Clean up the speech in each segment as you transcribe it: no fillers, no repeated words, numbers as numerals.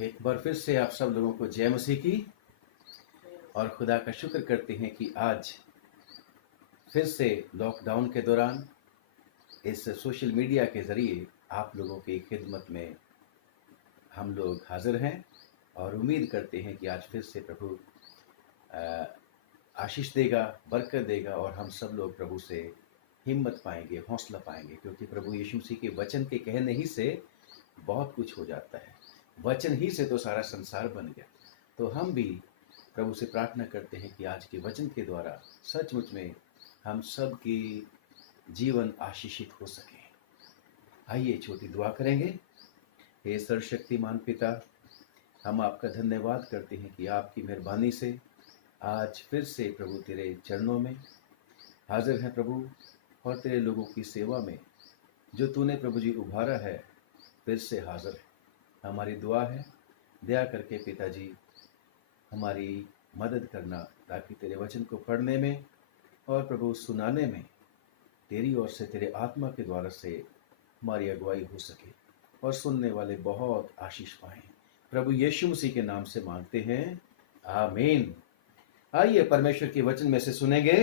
एक बार फिर से आप सब लोगों को जय मसीह की। और खुदा का शुक्र करते हैं कि आज फिर से लॉकडाउन के दौरान इस सोशल मीडिया के ज़रिए आप लोगों की खिदमत में हम लोग हाजिर हैं और उम्मीद करते हैं कि आज फिर से प्रभु आशीष देगा, बरकत देगा और हम सब लोग प्रभु से हिम्मत पाएंगे, हौसला पाएंगे, क्योंकि प्रभु यीशु मसीह के वचन के कहने ही से बहुत कुछ हो जाता है। वचन ही से तो सारा संसार बन गया। तो हम भी प्रभु से प्रार्थना करते हैं कि आज के वचन के द्वारा सचमुच में हम सब की जीवन आशीषित हो सके। आइए छोटी दुआ करेंगे। हे सर्वशक्तिमान पिता, हम आपका धन्यवाद करते हैं कि आपकी मेहरबानी से आज फिर से प्रभु तेरे चरणों में हाजिर हैं प्रभु, और तेरे लोगों की सेवा में जो तूने प्रभु जी उभारा है फिर से हाजिर है। हमारी दुआ है, दया करके पिताजी हमारी मदद करना, ताकि तेरे वचन को पढ़ने में और प्रभु सुनाने में तेरी ओर से, तेरे आत्मा के द्वारा से हमारी अगुवाई हो सके और सुनने वाले बहुत आशीष पाएं। प्रभु यीशु मसीह के नाम से मांगते हैं, आमीन। आइए परमेश्वर के वचन में से सुनेंगे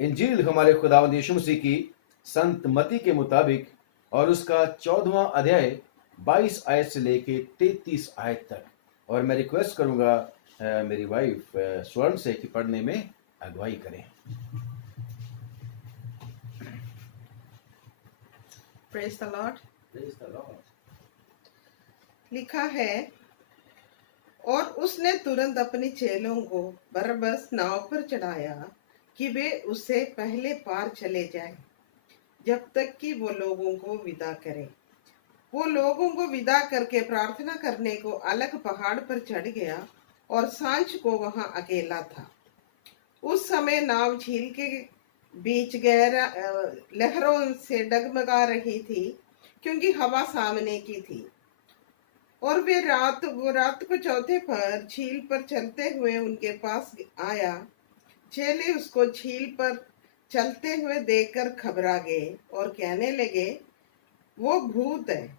इंजील हमारे खुदावंद यीशु मसीह की संत मत्ती के मुताबिक, और उसका 14वां अध्याय 22 आयत से लेके 33 आयत तक। और मैं रिक्वेस्ट करूंगा मेरी वाइफ स्वर्ण से कि पढ़ने में अगुवाई करें। Praise the Lord. Praise the Lord. लिखा है, और उसने तुरंत अपने चेलों को बरबस नाव पर चढ़ाया कि वे उससे पहले पार चले जाएं, जब तक कि वो लोगों को विदा करे। वो लोगों को विदा करके प्रार्थना करने को अलग पहाड़ पर चढ़ गया और सांझ को वहां अकेला था। उस समय नाव झील के बीच गहरा लहरों से डगमगा रही थी, क्योंकि हवा सामने की थी। और वे रात को चौथे पर झील पर चलते हुए उनके पास आया। चेले उसको झील पर चलते हुए देखकर घबरा गए और कहने लगे, वो भूत है,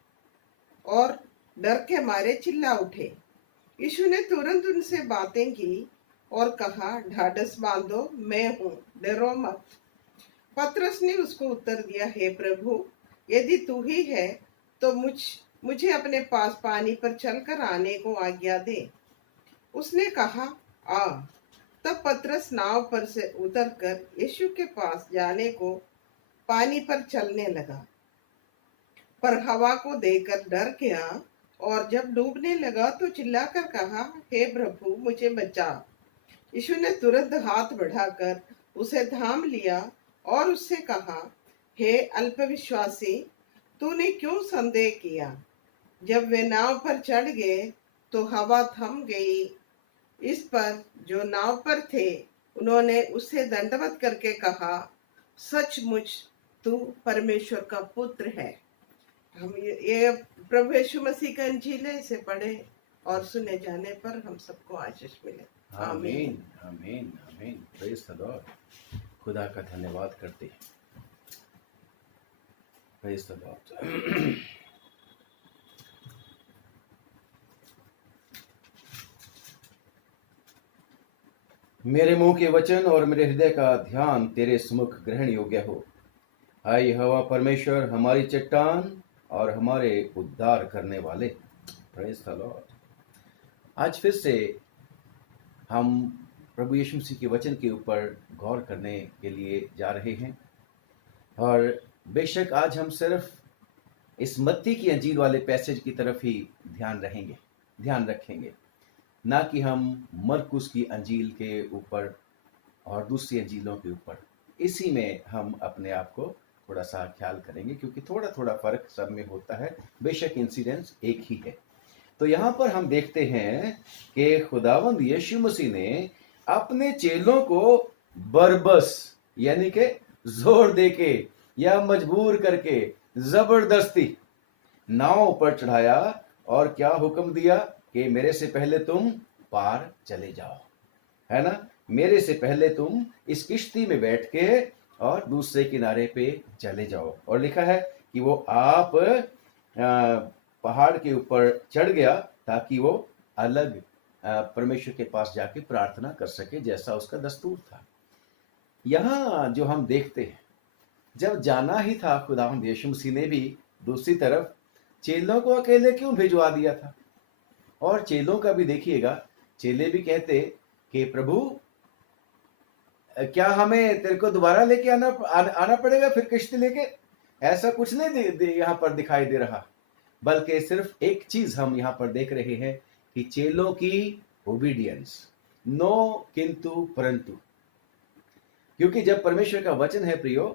और डर के मारे चिल्ला उठे। यीशु ने तुरंत उनसे बातें की और कहा, ढाढ़स बांधो, मैं हूँ, डरो मत। पतरस ने उसको उत्तर दिया, हे प्रभु, यदि तू ही है तो मुझे अपने पास पानी पर चलकर आने को आज्ञा दे। उसने कहा, आ। तब पतरस नाव पर से उतरकर यीशु के पास जाने को पानी पर चलने लगा, पर हवा को देखकर डर गया, और जब डूबने लगा तो चिल्लाकर कहा, हे प्रभु, मुझे बचा। यीशु ने तुरंत हाथ बढ़ाकर उसे थाम लिया और उससे कहा, हे अल्पविश्वासी, तूने क्यों संदेह किया? जब वे नाव पर चढ़ गए तो हवा थम गई। इस पर जो नाव पर थे उन्होंने उससे दंडवत करके कहा, सचमुच तू परमेश्वर का पुत्र है। हम ये प्रभु यीशु मसीह का इंजील है, इसे पढ़े और सुने जाने पर हम सबको आशीष मिले। आमीन, आमीन, आमीन। Praise the Lord. खुदा का धन्यवाद करते हैं। Praise the Lord. मेरे मुंह के वचन और मेरे हृदय का ध्यान तेरे सम्मुख ग्रहण योग्य हो। आई हवा परमेश्वर, हमारी चट्टान और हमारे उद्धार करने वाले। Praise the Lord. आज फिर से हम प्रभु यीशु मसीह के वचन के ऊपर गौर करने के लिए जा रहे हैं। और बेशक आज हम सिर्फ इस मत्ती की अंजील वाले पैसेज की तरफ ही ध्यान रखेंगे, ना कि हम मरकुस की अंजील के ऊपर और दूसरी अंजीलों के ऊपर। इसी में हम अपने आप को थोड़ा सा ख्याल करेंगे, क्योंकि थोड़ा थोड़ा फर्क सब में होता है, बेशक इंसिडेंस एक ही है। तो यहाँ पर हम देखते हैं कि खुदावंद यीशु मसीह ने अपने चेलों को बरबस यानी कि जोर देके या मजबूर करके जबरदस्ती नाव पर चढ़ाया और क्या हुक्म दिया कि मेरे से पहले तुम पार चले जाओ, है ना। मेरे से पहले तुम इस किश्ती में बैठ के और दूसरे किनारे पे चले जाओ। और लिखा है कि वो आप पहाड़ के ऊपर चढ़ गया ताकि वो अलग परमेश्वर के पास जाके प्रार्थना कर सके, जैसा उसका दस्तूर था। यहाँ जो हम देखते हैं, जब जाना ही था खुदावंद यीशु मसीह ने भी दूसरी तरफ चेलों को अकेले क्यों भिजवा दिया था? और चेलों का भी देखिएगा, चेले भी कहते कि प्रभु क्या हमें तेरे को दोबारा लेके आना पड़ेगा फिर किश्ती लेके? ऐसा कुछ नहीं यहाँ पर दिखाई दे रहा, बल्कि सिर्फ एक चीज हम यहाँ पर देख रहे हैं कि चेलों की ओबीडियंस, नो किंतु परंतु। क्योंकि जब परमेश्वर का वचन है प्रियो,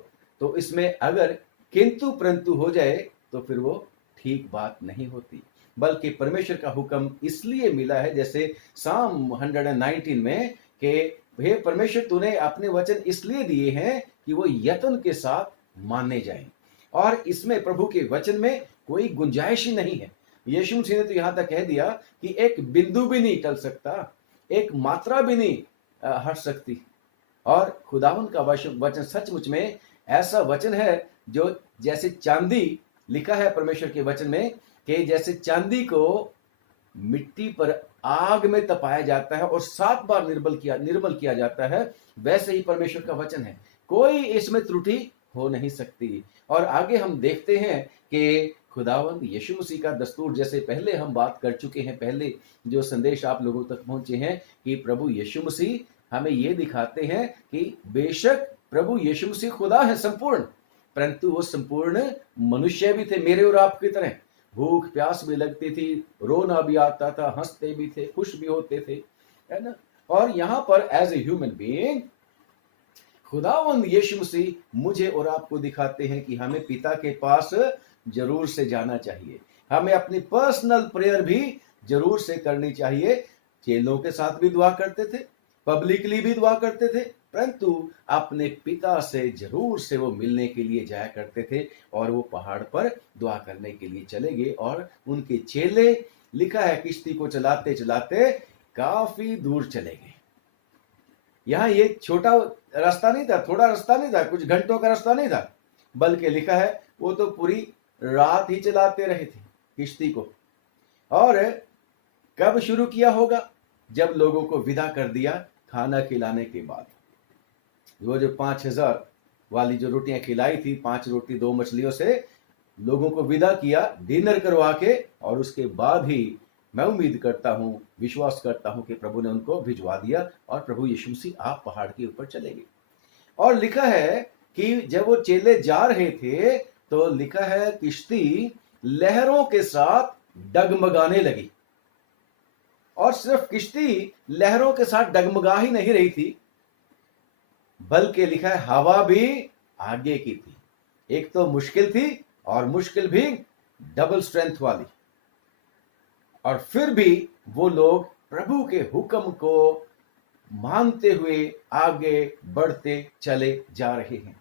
तो इसमें अगर किंतु परंतु हो जाए तो फिर वो ठीक बात नहीं होती, बल्कि परमेश्वर का हुक्म इसलिए मिला है, जैसे साम 119 में, कि हे परमेश्वर तूने अपने वचन इसलिए दिए हैं कि वो यत्न के साथ माने जाएं, और इसमें प्रभु के वचन में कोई गुंजाइश ही नहीं है। यीशु मसीह ने तो यहां तक कह दिया कि एक बिंदु भी नहीं टल सकता, एक मात्रा भी नहीं हट सकती। और खुदावन का वचन सचमुच में ऐसा वचन है जो जैसे चांदी, लिखा है परमेश्वर के वचन में कि जैसे चांदी को मिट्टी पर आग में तपाया जाता है और 7 बार निर्मल किया जाता है, वैसे ही परमेश्वर का वचन है, कोई इसमें त्रुटि हो नहीं सकती। और आगे हम देखते हैं कि खुदावंद यीशु मसीह का दस्तूर, जैसे पहले हम बात कर चुके हैं, पहले जो संदेश आप लोगों तक पहुंचे हैं, कि प्रभु यीशु मसीह हमें ये दिखाते हैं कि बेशक प्रभु यीशु मसीह खुदा है संपूर्ण, परंतु वो संपूर्ण मनुष्य भी थे, मेरे और आपकी तरह। भूख प्यास भी लगती थी, रोना भी आता था, हंसते भी थे, खुश भी होते थे, है ना। और यहाँ पर एज ए ह्यूमन बीइंग खुदावंद यीशु मसीह मुझे और आपको दिखाते हैं कि हमें पिता के पास जरूर से जाना चाहिए, हमें अपनी पर्सनल प्रेयर भी जरूर से करनी चाहिए। चेलों के साथ भी दुआ करते थे, पब्लिकली भी दुआ करते थे, परंतु अपने पिता से जरूर से वो मिलने के लिए जाया करते थे, और वो पहाड़ पर दुआ करने के लिए चले गए। और उनके चेले, लिखा है, किश्ती को चलाते चलाते काफी दूर चले गए। यहाँ ये छोटा रास्ता नहीं था, थोड़ा रास्ता नहीं था, कुछ घंटों का रास्ता नहीं था, बल्कि लिखा है वो तो पूरी रात ही चलाते रहे थे किश्ती को। और कब शुरू किया होगा? जब लोगों को विदा कर दिया खाना खिलाने के बाद। वो जो 5000 वाली जो रोटियां खिलाई थी, 5 रोटी 2 मछलियों से लोगों को विदा किया डिनर करवा के, और उसके बाद ही मैं उम्मीद करता हूं, विश्वास करता हूं कि प्रभु ने उनको भिजवा दिया, और प्रभु यीशु मसीह आप पहाड़ के ऊपर चले गए। और लिखा है कि जब वो चेले जा रहे थे, तो लिखा है किश्ती लहरों के साथ डगमगाने लगी। और सिर्फ किश्ती लहरों के साथ डगमगा ही नहीं रही थी, बल्कि लिखा है हवा भी आगे की थी। एक तो मुश्किल थी, और मुश्किल भी डबल स्ट्रेंथ वाली, और फिर भी वो लोग प्रभु के हुक्म को मानते हुए आगे बढ़ते चले जा रहे हैं।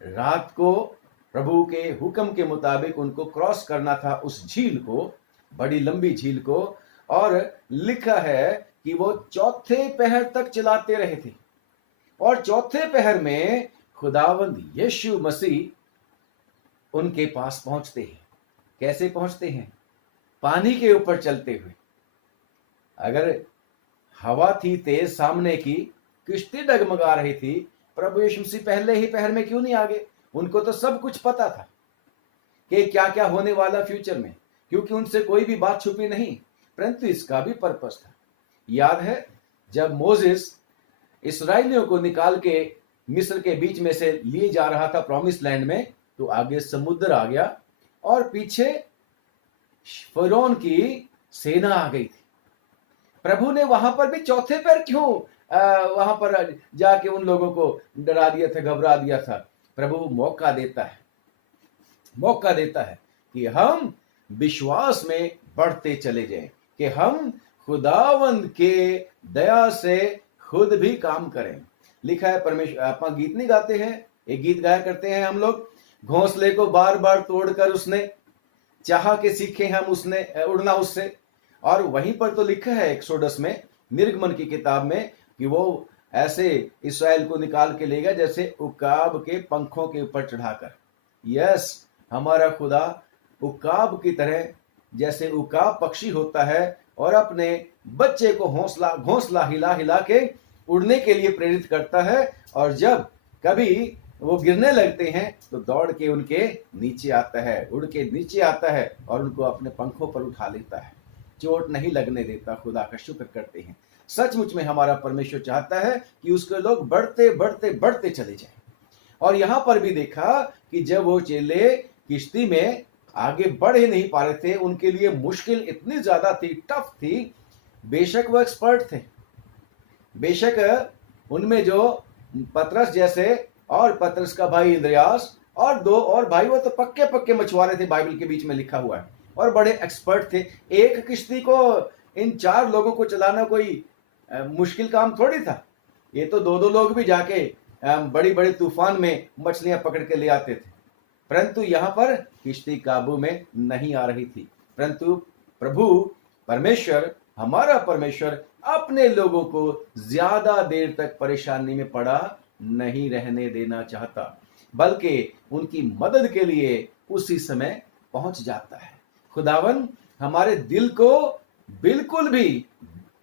रात को प्रभु के हुक्म के मुताबिक उनको क्रॉस करना था उस झील को, बड़ी लंबी झील को, और लिखा है कि वो चौथे पहर तक चलाते रहे थे। और चौथे पहर में खुदावंद यीशु मसीह उनके पास पहुंचते हैं। कैसे पहुंचते हैं? पानी के ऊपर चलते हुए। अगर हवा थी तेज सामने की, किश्ती डगमगा रही थी, प्रभु यीशु मसीह पहले ही पहर में क्यों नहीं आगे? उनको तो सब कुछ पता था कि क्या क्या होने वाला फ्यूचर में, क्योंकि उनसे कोई भी बात छुपी नहीं, परंतु इसका भी पर्पस था। याद है जब मोसेस इस्राएलियों को निकाल के मिस्र के बीच में से लिए जा रहा था प्रॉमिस लैंड में, तो आगे समुद्र आ गया और पीछे फिरौन की सेना आ गई थी। प्रभु ने वहां पर भी चौथे पैर क्यों वहां पर जाके उन लोगों को डरा दिया था, घबरा दिया था? प्रभु मौका देता है कि हम विश्वास में बढ़ते चले जाएं, कि हम खुदावंद के दया से खुद भी काम करें। लिखा है, परमेश्वर, आप गीत नहीं गाते हैं, एक गीत गाया करते हैं हम लोग, घोंसले को बार बार तोड़कर उसने चाहा के सीखे हम उसने उड़ना उससे। और वहीं पर तो लिखा है एक्सोडस में, निर्गमन की किताब में, कि वो ऐसे इस्राएल को निकाल के ले गया जैसे उकाब के पंखों के ऊपर चढ़ाकर। यस, हमारा खुदा उकाब की तरह जैसे उकाब पक्षी होता है और अपने बच्चे को हौसला घोंसला हिला हिला के उड़ने के लिए प्रेरित करता है, और जब कभी वो गिरने लगते हैं तो दौड़ के उनके नीचे आता है, उड़ के नीचे आता है और उनको अपने पंखों पर उठा लेता है, चोट नहीं लगने देता। खुदा का शुक्र करते हैं। सचमुच में हमारा परमेश्वर चाहता है कि उसके लोग बढ़ते बढ़ते बढ़ते चले जाएं। और यहां पर भी देखा कि जब वो चेले किश्ती में आगे बढ़ ही नहीं पा रहे थे, उनके लिए मुश्किल इतनी ज्यादा थी, टफ थी। बेशक वो एक्सपर्ट थे, बेशक उनमें जो पतरस जैसे और पतरस का भाई इंद्रियास और दो और भाई, वो तो पक्के पक्के मछुआरे थे, बाइबल के बीच में लिखा हुआ है, और बड़े एक्सपर्ट थे। एक किश्ती को इन 4 लोगों को चलाना कोई मुश्किल काम थोड़ी था। ये तो दो दो लोग भी जाके बड़ी बड़ी तूफान में मछलियां पकड़ के ले आते थे, परंतु यहां पर किश्ती काबू में नहीं आ रही थी। परंतु प्रभु परमेश्वर, हमारा परमेश्वर अपने लोगों को ज्यादा देर तक परेशानी में पड़ा नहीं रहने देना चाहता, बल्कि उनकी मदद के लिए उसी समय पहुंच जाता है। खुदावन हमारे दिल को बिल्कुल भी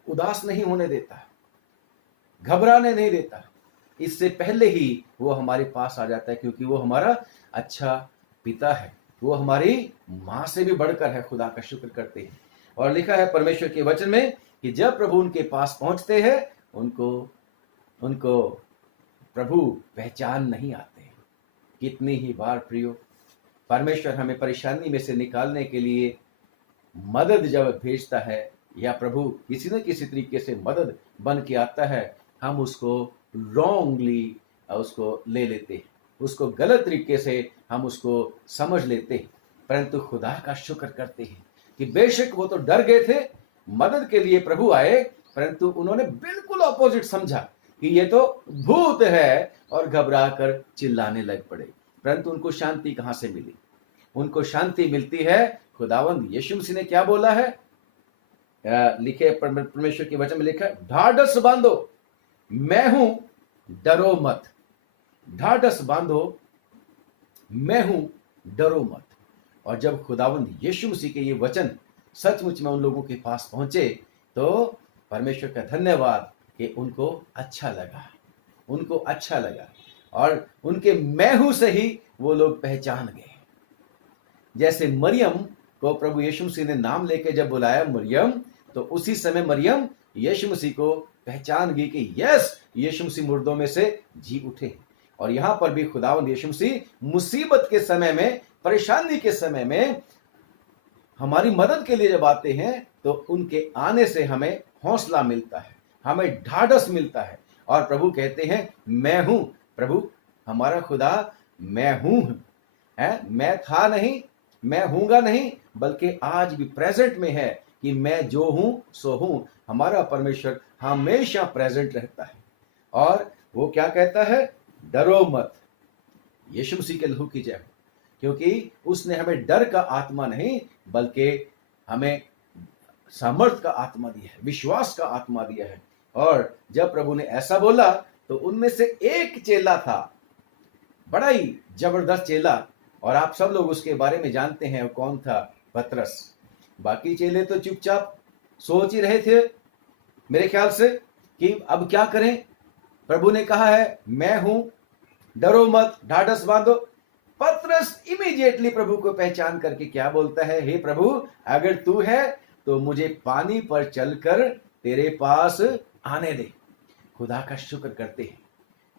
उदास नहीं होने देता, घबराने नहीं देता। इससे पहले ही वो हमारे पास आ जाता है, क्योंकि वो हमारा अच्छा पिता है, वो हमारी मां से भी बढ़कर है। खुदा का शुक्र करते हैं। और लिखा है परमेश्वर के वचन में कि जब प्रभु उनके पास पहुंचते हैं, उनको प्रभु पहचान नहीं आते। कितनी ही बार प्रियो, परमेश्वर हमें परेशानी में से निकालने के लिए मदद जब भेजता है, या प्रभु किसी न किसी तरीके से मदद बन के आता है, हम उसको रॉन्गली उसको ले लेते हैं, उसको गलत तरीके से हम उसको समझ लेते हैं। परंतु खुदा का शुक्र करते हैं कि बेशक वो तो डर गए थे, मदद के लिए प्रभु आए, परंतु उन्होंने बिल्कुल ऑपोजिट समझा कि ये तो भूत है, और घबरा कर चिल्लाने लग पड़े। परंतु उनको शांति कहां से मिली? उनको शांति मिलती है, खुदावंद यीशु मसीह ने क्या बोला है? लिखे परमेश्वर के वचन में लिखा है, ढाढ़स बांधो, मैं हूं, डरो मत। ढाढ़स बांधो, मैं हूं, डरो मत। और जब खुदावंद यीशु मसीह के ये वचन सचमुच में उन लोगों के पास पहुंचे, तो परमेश्वर का धन्यवाद कि उनको अच्छा लगा, उनको अच्छा लगा, और उनके मैं हूं से ही वो लोग पहचान गए। जैसे मरियम को प्रभु यीशु मसीह ने नाम लेके जब बुलाया मरियम, तो उसी समय मरियम यीशु मसीह को पहचान गई कि यस, यीशु मसीह मुर्दों में से जी उठे। और यहां पर भी खुदावंद यीशु मसीह मुसीबत के समय में, परेशानी के समय में हमारी मदद के लिए जब आते हैं, तो उनके आने से हमें हौसला मिलता है, हमें ढाढ़स मिलता है। और प्रभु कहते हैं मैं हूं। प्रभु हमारा खुदा मैं हूं है, मैं था नहीं, मैं हूंगा नहीं, बल्कि आज भी प्रेजेंट में है कि मैं जो हूं सो हूं। हमारा परमेश्वर हमेशा प्रेजेंट रहता है। और वो क्या कहता है? डरो मत। यीशु मसीह के लहू की जय हो, क्योंकि उसने हमें डर का आत्मा नहीं, बल्कि हमें सामर्थ का आत्मा दिया है, विश्वास का आत्मा दिया है। और जब प्रभु ने ऐसा बोला, तो उनमें से एक चेला था, बड़ा ही जबरदस्त चेला, और आप सब लोग उसके बारे में जानते हैं। कौन था? पतरस। बाकी चेले तो चुपचाप सोच ही रहे थे मेरे ख्याल से कि अब क्या करें। प्रभु ने कहा है मैं हूं, डरो मत, ढाढ़स बांधो। पतरस इमीडिएटली प्रभु को पहचान करके क्या बोलता है? हे प्रभु, अगर तू है तो मुझे पानी पर चलकर तेरे पास आने दे। खुदा का शुक्र करते हैं,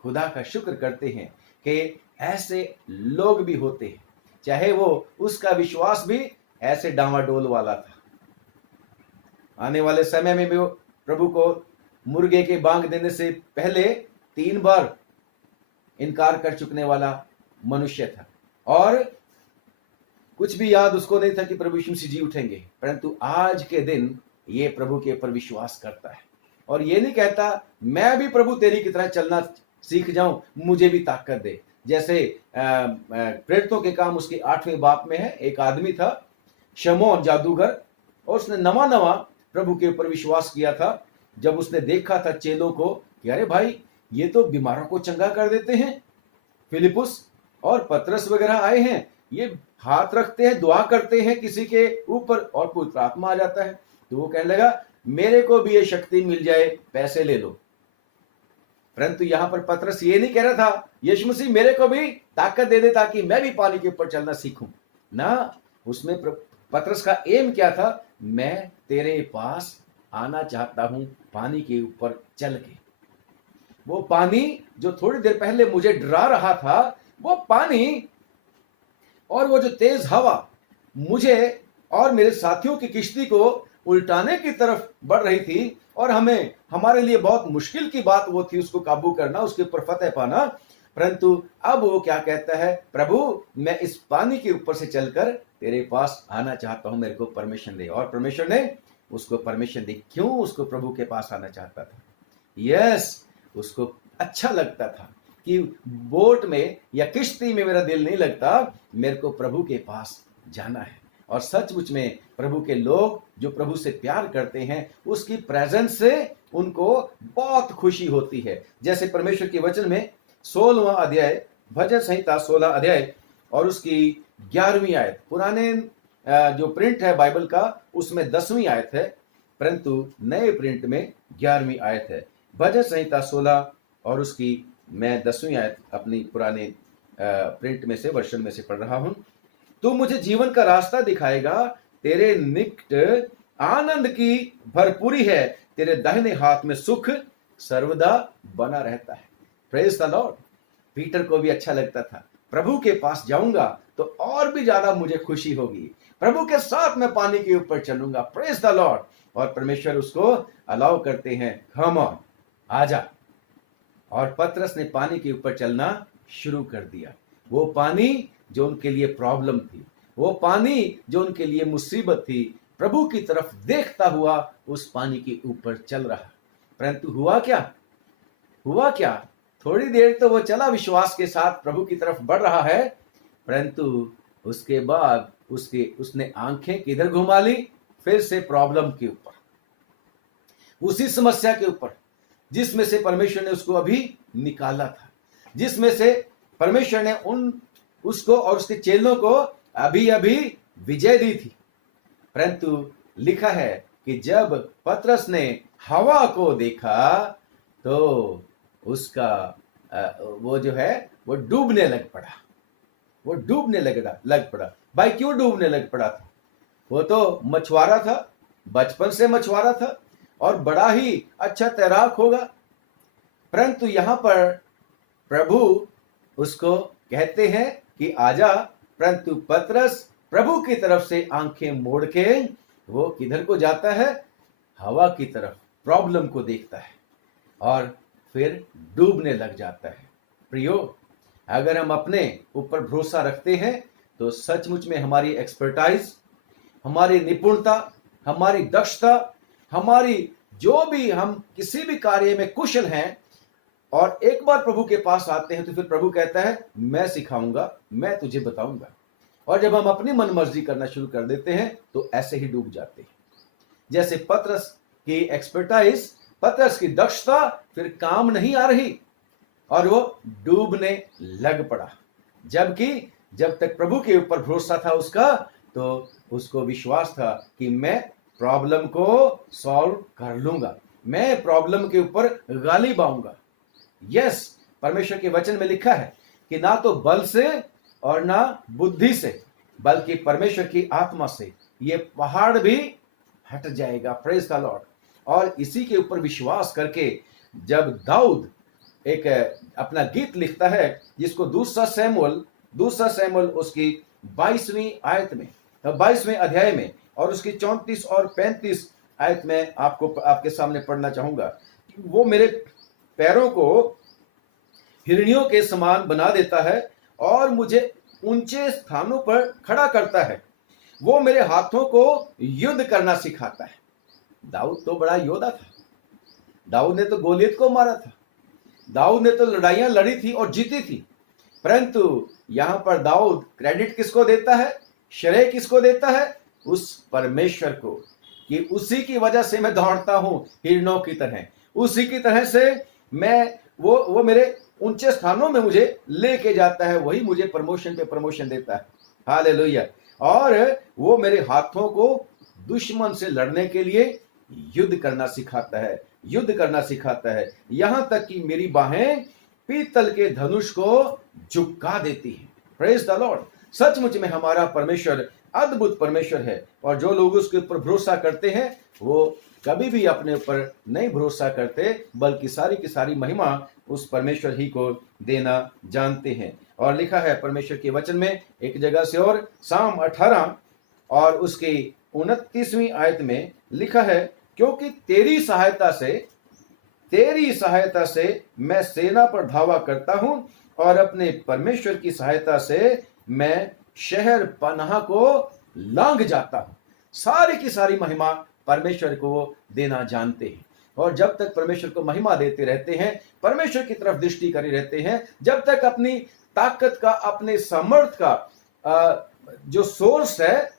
खुदा का शुक्र करते हैं कि ऐसे लोग भी होते हैं, चाहे वो उसका विश्वास भी ऐसे डावाडोल वाला था। आने वाले समय में भी वो प्रभु को मुर्गे के बांग देने से पहले 3 बार इनकार कर चुकने वाला मनुष्य था, और कुछ भी याद उसको नहीं था कि प्रभु यीशु मसीह जी उठेंगे। परंतु आज के दिन ये प्रभु के ऊपर विश्वास करता है, और ये नहीं कहता मैं भी प्रभु तेरी की तरह चलना सीख जाऊं, मुझे भी ताकत दे। जैसे प्रेरितों के काम उसके 8वें बाप में है, एक आदमी था शमौन जादूगर, और उसने नवा नवा प्रभु के ऊपर विश्वास किया था। जब उसने देखा था चेलों को कि अरे भाई, ये तो बीमारों को चंगा कर देते हैं, फिलिपुस और पतरस वगैरह आए हैं, ये हाथ रखते हैं, दुआ करते हैं किसी के ऊपर और पवित्र आत्मा आ जाता है। तो वो कहने लगा मेरे को भी ये शक्ति मिल जाए, पैसे ले लो। परंतु यहां पर पतरस ये नहीं कह रहा था यीशु मसीह मेरे को भी ताकत दे दे ताकि मैं भी पानी के ऊपर चलना सीखूं ना। उसमें पतरस का एम क्या था, मैं तेरे पास आना चाहता हूं पानी के ऊपर चल के। वो पानी जो थोड़ी देर पहले मुझे डरा रहा था, वो पानी और वो जो तेज हवा मुझे और मेरे साथियों की किश्ती को उल्टाने की तरफ बढ़ रही थी, और हमें हमारे लिए बहुत मुश्किल की बात वो थी उसको काबू करना, उसके ऊपर फतेह पाना। परंतु अब वो क्या कहता है, प्रभु मैं इस पानी के ऊपर से चलकर तेरे पास आना चाहता हूं, मेरे को परमिशन दे। और परमेश्वर ने उसको परमिशन दी। क्यों उसको प्रभु के पास आना चाहता था? यस, उसको अच्छा लगता था कि बोट में या किश्ती में मेरा दिल नहीं लगता, मेरे को प्रभु के पास जाना है। और सचमुच में प्रभु के लोग जो प्रभु से प्यार करते हैं, उसकी प्रेजेंस से उनको बहुत खुशी होती है। जैसे परमेश्वर के वचन में 16वां अध्याय, भजन संहिता 16 अध्याय और उसकी 11वीं आयत, पुराने जो प्रिंट है बाइबल का उसमें 10वीं आयत है, परंतु नए प्रिंट में 11वीं आयत है। भजन संहिता 16 और उसकी मैं 10वीं आयत अपनी पुराने प्रिंट में से, वर्षन में से पढ़ रहा हूं। तू मुझे जीवन का रास्ता दिखाएगा, तेरे निकट आनंद की भरपूरी है, तेरे दाहिने हाथ में सुख सर्वदा बना रहता है। Praise the Lord. पीटर को भी अच्छा लगता था, प्रभु के पास जाऊंगा तो और भी ज्यादा मुझे खुशी होगी, प्रभु के साथ मैं पानी के ऊपर चलूंगा। Praise the Lord. और परमेश्वर उसको अलाउ करते हैं, कम ऑन आजा। और पतरस ने पानी के ऊपर चलना शुरू कर दिया। वो पानी जो उनके लिए प्रॉब्लम थी, वो पानी जो उनके लिए मुसीबत थी, प्रभु की तरफ देखता हुआ उस पानी के ऊपर चल रहा। परंतु हुआ क्या? थोड़ी देर तो वो चला विश्वास के साथ, प्रभु की तरफ बढ़ रहा है, परंतु उसके बाद उसने आंखें किधर घुमा ली? फिर से प्रॉब्लम के ऊपर, उसी समस्या के ऊपर जिसमें से परमेश्वर ने उसको अभी निकाला था, जिसमें से परमेश्वर ने उसको और उसके चेलों को अभी अभी विजय दी थी। परंतु लिखा है कि जब पतरस ने हवा को देखा तो उसका वो जो है वो डूबने लग पड़ा। भाई क्यों डूबने लग पड़ा था? वो तो मछुआरा था, बचपन से मछुआरा था और बड़ा ही अच्छा तैराक होगा। परंतु यहां पर प्रभु उसको कहते हैं कि आजा, परंतु पतरस प्रभु की तरफ से आंखें मोड़ के वो किधर को जाता है? हवा की तरफ, प्रॉब्लम को देखता है और फिर डूबने लग जाता है। प्रियो, अगर हम अपने ऊपर भरोसा रखते हैं तो सचमुच में हमारी एक्सपर्टाइज, हमारी निपुणता, हमारी दक्षता, हमारी जो भी हम किसी भी कार्य में कुशल हैं, और एक बार प्रभु के पास आते हैं तो फिर प्रभु कहता है मैं सिखाऊंगा, मैं तुझे बताऊंगा। और जब हम अपनी मनमर्जी करना शुरू कर देते हैं तो ऐसे ही डूब जाते हैं। जैसे पतरस की एक्सपर्टाइज, पतरस की दक्षता फिर काम नहीं आ रही और वो डूबने लग पड़ा। जबकि जब तक प्रभु के ऊपर भरोसा था उसका, तो उसको विश्वास था कि मैं प्रॉब्लम को सॉल्व कर लूंगा, मैं प्रॉब्लम के ऊपर गालिब आऊंगा। यस, परमेश्वर के वचन में लिखा है कि ना तो बल से और ना बुद्धि से, बल्कि परमेश्वर की आत्मा से ये पहाड़ भी हट जाएगा। Praise the Lord. और इसी के ऊपर विश्वास करके जब दाऊद एक अपना गीत लिखता है, जिसको दूसरा सैमुअल उसकी 22वीं आयत में, 22वें अध्याय में और उसकी 34 और 35 आयत में आपके सामने पढ़ना चाहूंगा। वो मेरे पैरों को हिरणियों के समान बना देता है और मुझे ऊंचे स्थानों पर खड़ा करता है। वो मेरे हाथों को युद्ध करना सिखाता है। दाऊद तो बड़ा योद्धा था, दाऊद ने तो गोलियत को मारा था, दाऊद ने तो लड़ाइयां लड़ी थी और जीती थी। परंतु यहां पर दाऊद क्रेडिट किसको देता है, श्रेय किसको देता है? उस परमेश्वर को, कि उसी की वजह से मैं दौड़ता हूं हिरणों की तरह, उसी की तरह से मैं वो मेरे ऊंचे स्थानों में मुझे लेके जाता है, वही मुझे प्रमोशन पे प्रमोशन देता है। हालेलुया। और वो मेरे हाथों को दुश्मन से लड़ने के लिए युद्ध करना सिखाता है, युद्ध करना सिखाता है, यहां तक कि मेरी बाहें पीतल के धनुष को झुका देती हैं। Praise the Lord. सचमुच में हमारा परमेश्वर अद्भुत परमेश्वर है, और जो लोग उसके ऊपर भरोसा करते हैं वो कभी भी अपने ऊपर नहीं भरोसा करते, बल्कि सारी की सारी महिमा उस परमेश्वर ही को देना जानते हैं। और लिखा है परमेश्वर के वचन में एक जगह से, और साम 18 और उसकी 29वीं आयत में लिखा है, क्योंकि तेरी सहायता से मैं सेना पर धावा करता हूं, और अपने परमेश्वर की सहायता से मैं शहर पनाह को लांघ जाता हूं। सारी की सारी महिमा परमेश्वर को वो देना जानते हैं, और जब तक परमेश्वर को महिमा देते रहते हैं, परमेश्वर की तरफ दृष्टि करे रहते हैं, जब तक अपनी ताकत का, अपने सामर्थ का जो सोर्स है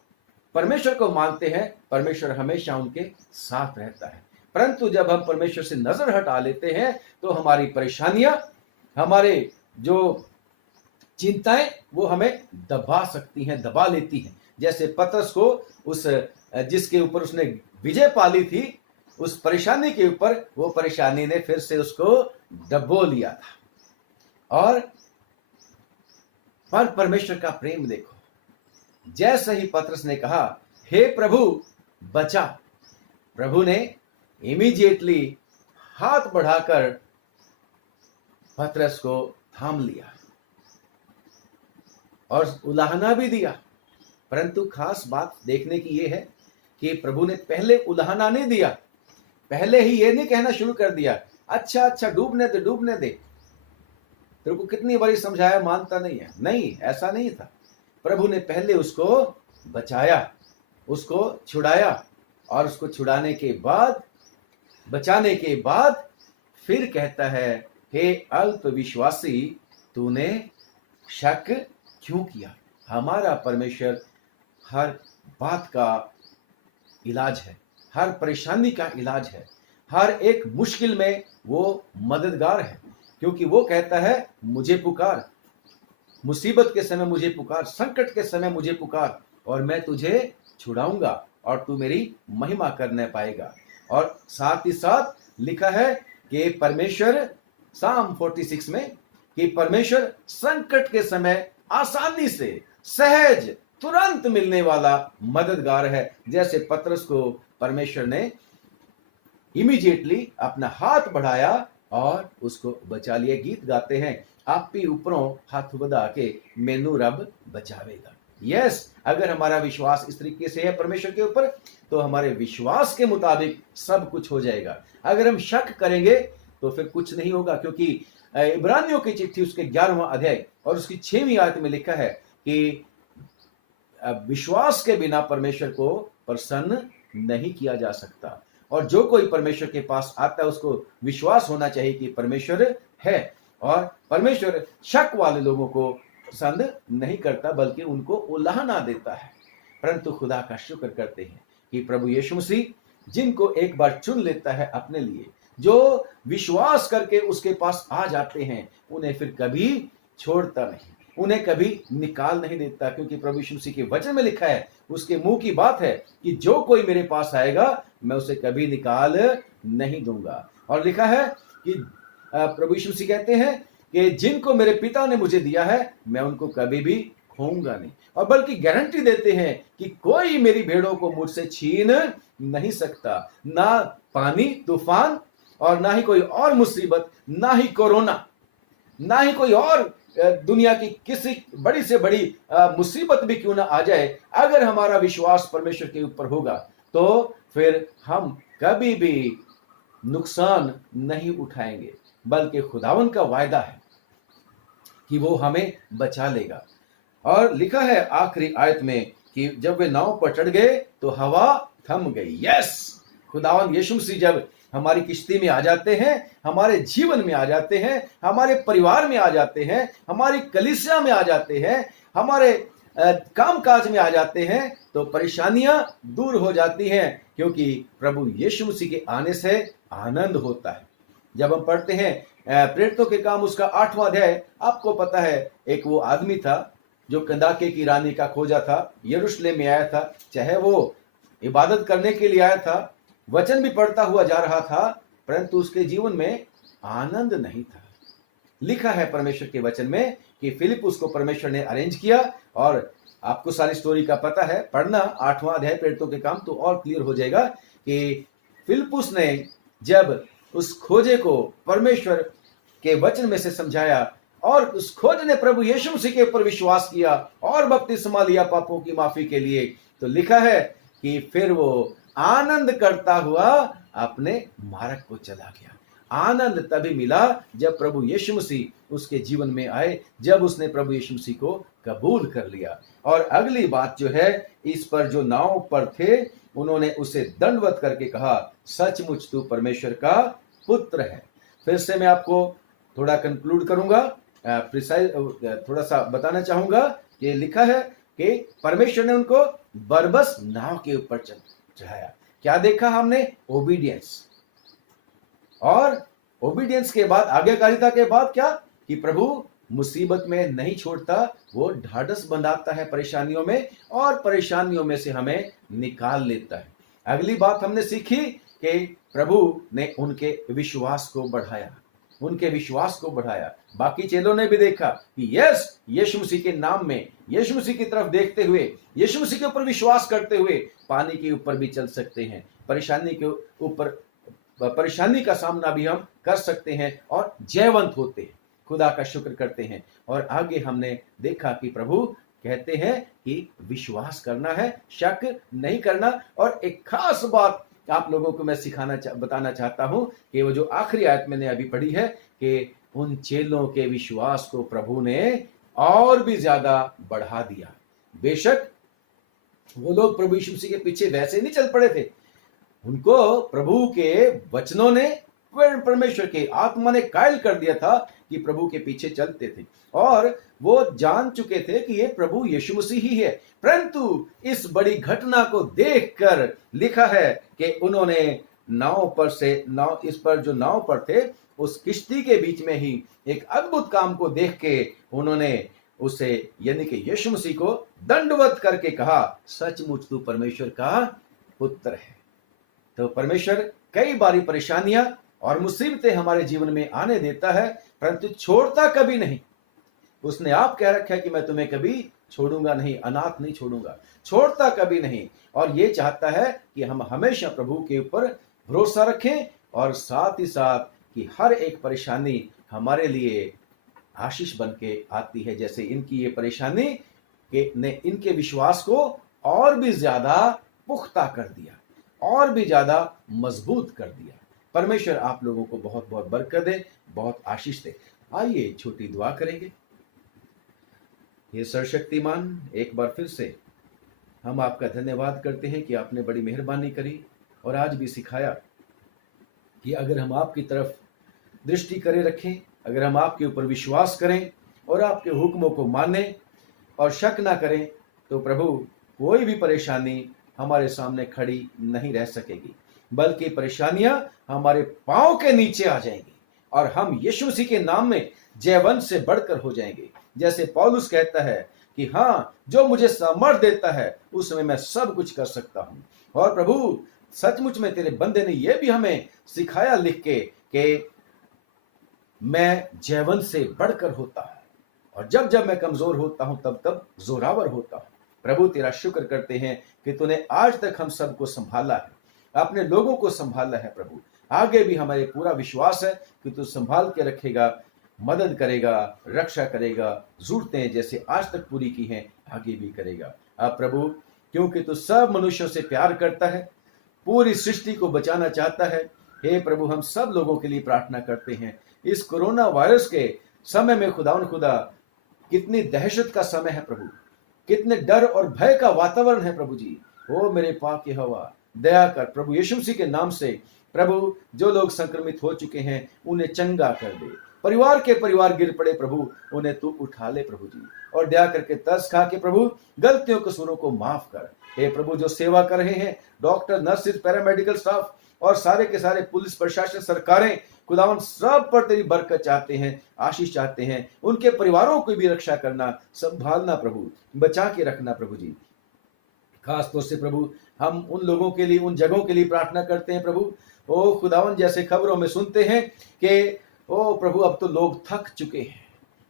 परमेश्वर को मानते हैं, परमेश्वर हमेशा उनके साथ रहता है। परंतु जब हम परमेश्वर से नजर हटा लेते हैं तो हमारी परेशानियां, हमारे जो चिंताएं वो हमें दबा सकती हैं, दबा लेती हैं। जैसे पतरस को उस जिसके ऊपर उसने विजय पाली थी, उस परेशानी के ऊपर वो परेशानी ने फिर से उसको डबो लिया था। और पर परमेश्वर का प्रेम देखो, जैसे ही पतरस ने कहा हे प्रभु बचा, प्रभु ने इमीडिएटली हाथ बढ़ाकर पतरस को थाम लिया और उलाहना भी दिया। परंतु खास बात देखने की यह है कि प्रभु ने पहले उलाहना नहीं दिया, पहले ही ये नहीं कहना शुरू कर दिया अच्छा डूबने दे। तेरे को कितनी बारी समझाया, मानता नहीं है। नहीं, ऐसा नहीं था। प्रभु ने पहले उसको बचाया, उसको छुड़ाया, और उसको छुड़ाने के बाद, बचाने के बाद फिर कहता है हे अल्प विश्वासी, तूने शक क्यों किया। हमारा परमेश्वर हर बात का इलाज है, हर परेशानी का इलाज है, हर एक मुश्किल में वो मददगार है, क्योंकि वो कहता है मुझे पुकार, मुसीबत के समय मुझे पुकार, संकट के समय मुझे पुकार, और मैं तुझे छुड़ाऊंगा और तू मेरी महिमा करने पाएगा। और साथ ही साथ लिखा है कि परमेश्वर, साम 46 में, कि परमेश्वर संकट के समय आसानी से, सहज, तुरंत मिलने वाला मददगार है। जैसे पतरस को परमेश्वर ने इमीडिएटली अपना हाथ बढ़ाया और उसको बचा लिया। गीत गाते हैं, आप भी ऊपरों हाथ बढ़ा के मैनू रब बचावेगा। यस, अगर हमारा विश्वास इस तरीके से है परमेश्वर के ऊपर, तो हमारे विश्वास के मुताबिक सब कुछ हो जाएगा। अगर हम शक करेंगे तो फिर कुछ नहीं होगा, क्योंकि इब्रानियों की चिट्ठी उसके 11वां अध्याय और उसकी 6वीं आयत में लिखा है कि विश्वास के बिना परमेश्वर को प्रसन्न नहीं किया जा सकता। और जो कोई परमेश्वर के पास आता है उसको विश्वास होना चाहिए कि परमेश्वर है, और परमेश्वर शक वाले लोगों को पसंद नहीं करता, बल्कि उनको उलाहना देता है। परंतु खुदा का शुक्र करते हैं कि प्रभु यीशु मसीह जिनको एक बार चुन लेता है अपने लिए, जो विश्वास करके उसके पास आ जाते हैं, उन्हें फिर कभी छोड़ता नहीं, उन्हें कभी निकाल नहीं देता। क्योंकि प्रभु यीशु मसीह के वचन में लिखा है, उसके मुंह की बात है कि जो कोई मेरे पास आएगा मैं उसे कभी निकाल नहीं दूंगा। और लिखा है कि प्रभु यीशु मसीह कहते हैं कि जिनको मेरे पिता ने मुझे दिया है मैं उनको कभी भी खोऊंगा नहीं, और बल्कि गारंटी देते हैं कि कोई मेरी भेड़ों को मुझसे छीन नहीं सकता। ना पानी, तूफान, और ना ही कोई और मुसीबत, ना ही कोरोना, ना ही कोई और दुनिया की किसी बड़ी से बड़ी मुसीबत भी क्यों ना आ जाए, अगर हमारा विश्वास परमेश्वर के ऊपर होगा तो फिर हम कभी भी नुकसान नहीं उठाएंगे, बल्कि खुदावन का वायदा है कि वो हमें बचा लेगा। और लिखा है आखिरी आयत में कि जब वे नाव पर चढ़ गए तो हवा थम गई। यस, खुदावन यीशु मसीह जब हमारी किश्ती में आ जाते हैं, हमारे जीवन में आ जाते हैं, हमारे परिवार में आ जाते हैं, हमारी कलीसिया में आ जाते हैं, हमारे कामकाज में आ जाते हैं, तो परेशानियां दूर हो जाती हैं, क्योंकि प्रभु यीशु मसीह के आने से आनंद होता है। जब हम पढ़ते हैं प्रेरितों के काम उसका 8वां अध्याय, आपको पता है एक वो आदमी था जो कंदाके की रानी का खोजा था, यरूशलेम में आया था, चाहे वो इबादत करने के लिए आया था, वचन भी पढ़ता हुआ जा रहा था, परंतु उसके जीवन में आनंद नहीं था। लिखा है परमेश्वर के वचन में कि फिलिपुस को परमेश्वर ने अरेंज किया, और आपको सारी स्टोरी का पता है, पढ़ना 8वां अध्याय प्रेरितों के काम, तो और क्लियर हो जाएगा कि फिलिपुस ने जब उस खोजे को परमेश्वर के वचन में से समझाया और उस खोज ने प्रभु यीशु मसीह के ऊपर विश्वास किया और बपतिस्मा लिया पापों की माफी के लिए, तो लिखा है कि फिर वो आनंद करता हुआ अपने मार्ग को चला गया। आनंद तभी मिला जब प्रभु यीशु मसीह उसके जीवन में आए, जब उसने प्रभु यीशु मसीह को कबूल कर लिया। और अगली बात जो है, इस पर जो नाव पर थे उन्होंने उसे दंडवत करके कहा, सचमुच तू परमेश्वर का पुत्र है। फिर से मैं आपको थोड़ा कंक्लूड करूंगा, थोड़ा सा बताना चाहूंगा कि लिखा है कि परमेश्वर ने उनको बरबस नाव के ऊपर चढ़ाया। क्या देखा हमने? ओबीडियंस। और ओबीडियंस के बाद, आज्ञाकारिता के बाद क्या कि प्रभु मुसीबत में नहीं छोड़ता, वो ढाढ़स बंधाता है परेशानियों में, और परेशानियों में से हमें निकाल लेता है। अगली बात हमने सीखी कि प्रभु ने उनके विश्वास को बढ़ाया, उनके विश्वास को बढ़ाया। बाकी चेलों ने भी देखा कि यस, यीशु मसीह के नाम में, यीशु मसीह की तरफ देखते हुए, यीशु मसीह के ऊपर विश्वास करते हुए पानी के ऊपर भी चल सकते हैं, परेशानी के ऊपर, परेशानी का सामना भी हम कर सकते हैं और जयवंत होते हैं, खुदा का शुक्र करते हैं। और आगे हमने देखा कि प्रभु कहते हैं कि विश्वास करना है, शक नहीं करना। और एक खास बात आप लोगों को मैं बताना चाहता हूं कि वो जो आखिरी आयत मैंने अभी पढ़ी है कि उन चेलों के विश्वास को प्रभु ने और भी ज्यादा बढ़ा दिया। बेशक वो लोग प्रभु यीशु मसीह के पीछे वैसे नहीं चल पड़े थे, उनको प्रभु के वचनों ने, परमेश्वर के आत्मा ने कायल कर दिया था कि प्रभु के पीछे चलते थे, और वो जान चुके थे कि ये प्रभु यीशु मसीह ही है। परंतु इस बड़ी घटना को देखकर लिखा है कि उन्होंने इस पर जो नाव पर थे, उस किश्ती के बीच में ही एक अद्भुत काम को देख के उन्होंने उसे, यानी कि यीशु मसीह को दंडवत करके कहा, सचमुच तू परमेश्वर का पुत्र है। तो परमेश्वर कई बारी परेशानियां और मुसीबतें हमारे जीवन में आने देता है, परंतु छोड़ता कभी नहीं। उसने आप कह रखा है कि मैं तुम्हें कभी छोड़ूंगा नहीं, अनाथ नहीं छोड़ूंगा, छोड़ता कभी नहीं। और ये चाहता है कि हम हमेशा प्रभु के ऊपर भरोसा रखें, और साथ ही साथ कि हर एक परेशानी हमारे लिए आशीष बन के आती है। जैसे इनकी ये परेशानी ने इनके विश्वास को और भी ज्यादा पुख्ता कर दिया, और भी ज्यादा मजबूत कर दिया। परमेश्वर आप लोगों को बहुत बहुत बरकत दे, बहुत आशीष दे। आइए छोटी दुआ करेंगे। ये सर्वशक्तिमान, एक बार फिर से हम आपका धन्यवाद करते हैं कि आपने बड़ी मेहरबानी करी और आज भी सिखाया कि अगर हम आपकी तरफ दृष्टि करे रखें, अगर हम आपके ऊपर विश्वास करें और आपके हुक्मों को मानें और शक ना करें, तो प्रभु कोई भी परेशानी हमारे सामने खड़ी नहीं रह सकेगी, बल्कि परेशानियां हमारे पांव के नीचे आ जाएंगी और हम यीशु मसीह के नाम में जयवंत से बढ़कर हो जाएंगे। जैसे पौलुस कहता है कि हाँ, जो मुझे सामर्थ देता है उसमें मैं सब कुछ कर सकता हूं। और प्रभु सचमुच में तेरे बंदे ने यह भी हमें सिखाया लिख के कि मैं जयवंत से बढ़कर होता हूं, और जब जब मैं कमजोर होता हूं तब तब जोरावर होता हूं। प्रभु तेरा शुक्र करते हैं कि तूने आज तक हम सबको संभाला है, अपने लोगों को संभाला है। प्रभु आगे भी हमारे पूरा विश्वास है कि तू संभाल के रखेगा, मदद करेगा, रक्षा करेगा, जरूरतें जैसे आज तक पूरी की हैं आगे भी करेगा। अब प्रभु, क्योंकि तू सब मनुष्यों से प्यार करता है, पूरी सृष्टि को बचाना चाहता है, हे प्रभु हम सब लोगों के लिए प्रार्थना करते हैं। इस कोरोना वायरस के समय में खुदा कितनी दहशत का समय है प्रभु, कितने डर और भय का वातावरण है प्रभु जी। ओ मेरे पाक यहोवा, दया कर प्रभु यीशु मसीह के नाम से। प्रभु जो लोग संक्रमित हो चुके हैं उन्हें चंगा कर दे, परिवार के परिवार गिर पड़े प्रभु उन्हें तू उठा ले प्रभु जी, और दया करके तरस खा के प्रभु गलतियों कसूरों को माफ कर। हे प्रभु जो सेवा कर रहे हैं, डॉक्टर, नर्सेज, पैरामेडिकल स्टाफ, और सारे के सारे पुलिस प्रशासन सरकारें खुदावन सब पर तेरी बरकत चाहते हैं, आशीष चाहते हैं। उनके परिवारों को भी रक्षा करना, संभालना प्रभु, बचा के रखना प्रभु जी। खास तौर से प्रभु हम उन लोगों के लिए, उन जगहों के लिए प्रार्थना करते हैं प्रभु। ओ खुदावन, जैसे खबरों में सुनते हैं कि ओ प्रभु अब तो लोग थक चुके हैं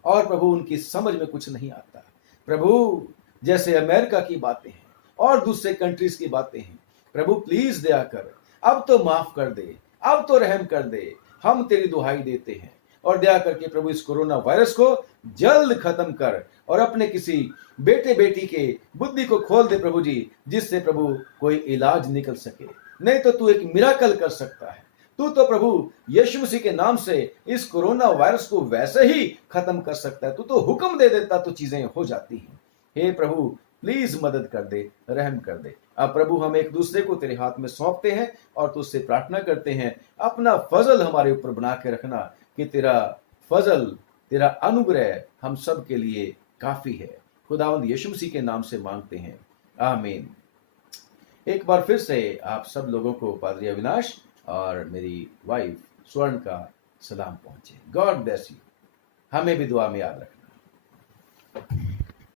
और प्रभु उनकी समझ में कुछ नहीं आता प्रभु, जैसे अमेरिका की बातें हैं और दूसरे कंट्रीज की बातें हैं प्रभु, प्लीज दया कर, अब तो माफ कर दे, अब तो रहम कर दे, हम तेरी दुहाई देते हैं। और दया करके प्रभु इस कोरोना वायरस को जल्द खत्म कर और अपने किसी बेटे बेटी के बुद्धि को खोल दे प्रभु जी, जिससे प्रभु कोई इलाज निकल सके। नहीं तो तू एक मिराकल कर सकता है। तू तो प्रभु यीशु मसीह के नाम से इस कोरोना वायरस को वैसे ही खत्म कर सकता है। तू तो हुक्म दे देता तो चीजें हो जाती हैं। हे प्रभु प्लीज मदद कर दे, रहम कर दे। अब प्रभु हम एक दूसरे को तेरे हाथ में सौंपते हैं और तुझसे प्रार्थना करते हैं, अपना फजल हमारे ऊपर बना के रखना कि तेरा फजल, तेरा अनुग्रह हम सब के लिए काफी है। खुदावंद यीशु मसीह के नाम से मांगते हैं, आमीन। एक बार फिर से आप सब लोगों को पादरी अविनाश और मेरी वाइफ स्वर्ण का सलाम पहुंचे। God bless you. हमें भी दुआ में याद रखना।